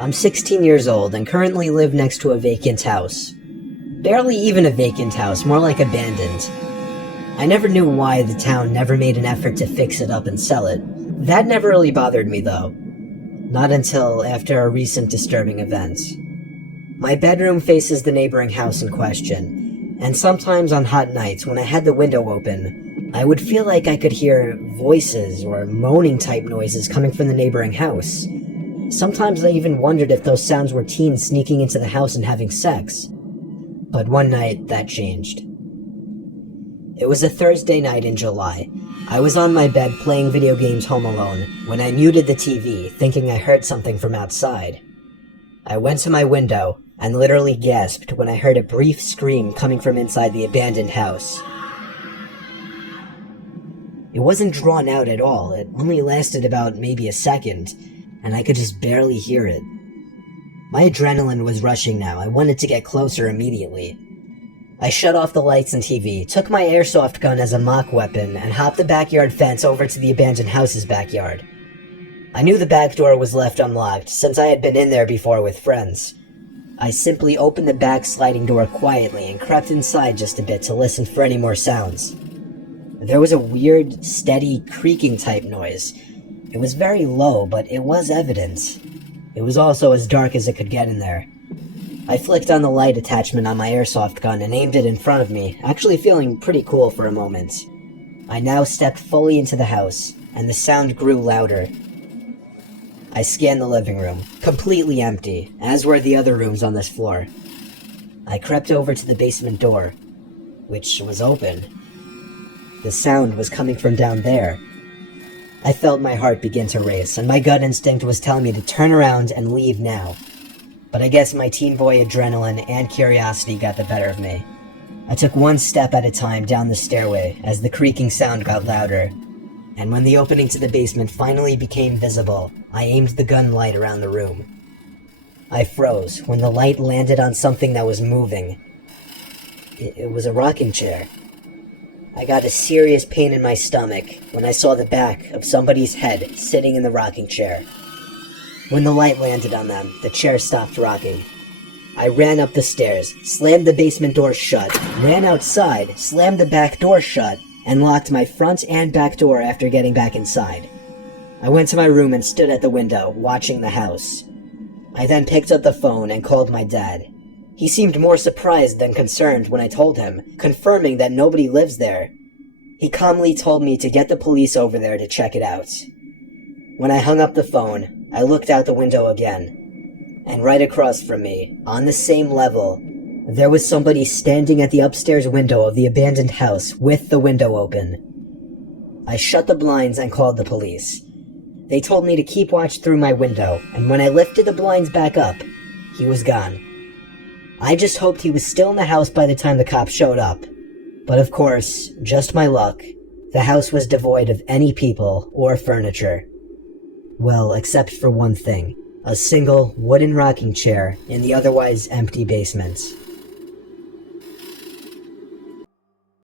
I'm 16 years old and currently live next to a vacant house. Barely even a vacant house, more like abandoned. I never knew why the town never made an effort to fix it up and sell it. That never really bothered me though. Not until after a recent disturbing event. My bedroom faces the neighboring house in question, and sometimes on hot nights when I had the window open, I would feel like I could hear voices or moaning type noises coming from the neighboring house. Sometimes I even wondered if those sounds were teens sneaking into the house and having sex. But one night, that changed. It was a Thursday night in July. I was on my bed playing video games home alone when I muted the TV, thinking I heard something from outside. I went to my window and literally gasped when I heard a brief scream coming from inside the abandoned house. It wasn't drawn out at all, it only lasted about maybe a second, and I could just barely hear it. My adrenaline was rushing now. I wanted to get closer immediately. I shut off the lights and TV, took my airsoft gun as a mock weapon, and hopped the backyard fence over to the abandoned house's backyard. I knew the back door was left unlocked, since I had been in there before with friends. I simply opened the back sliding door quietly and crept inside just a bit to listen for any more sounds. There was a weird, steady, creaking type noise. It was very low, but it was evident. It was also as dark as it could get in there. I flicked on the light attachment on my airsoft gun and aimed it in front of me, actually feeling pretty cool for a moment. I now stepped fully into the house, and the sound grew louder. I scanned the living room, completely empty, as were the other rooms on this floor. I crept over to the basement door, which was open. The sound was coming from down there. I felt my heart begin to race, and my gut instinct was telling me to turn around and leave now. But I guess my teen boy adrenaline and curiosity got the better of me. I took one step at a time down the stairway as the creaking sound got louder. And when the opening to the basement finally became visible, I aimed the gun light around the room. I froze when the light landed on something that was moving. It was a rocking chair. I got a serious pain in my stomach when I saw the back of somebody's head sitting in the rocking chair. When the light landed on them, the chair stopped rocking. I ran up the stairs, slammed the basement door shut, ran outside, slammed the back door shut, and locked my front and back door after getting back inside. I went to my room and stood at the window, watching the house. I then picked up the phone and called my dad. He seemed more surprised than concerned when I told him, confirming that nobody lives there. He calmly told me to get the police over there to check it out. When I hung up the phone, I looked out the window again, and right across from me, on the same level, there was somebody standing at the upstairs window of the abandoned house with the window open. I shut the blinds and called the police. They told me to keep watch through my window, and when I lifted the blinds back up, he was gone. I just hoped he was still in the house by the time the cops showed up. But of course, just my luck, the house was devoid of any people or furniture. Well, except for one thing, a single wooden rocking chair in the otherwise empty basement.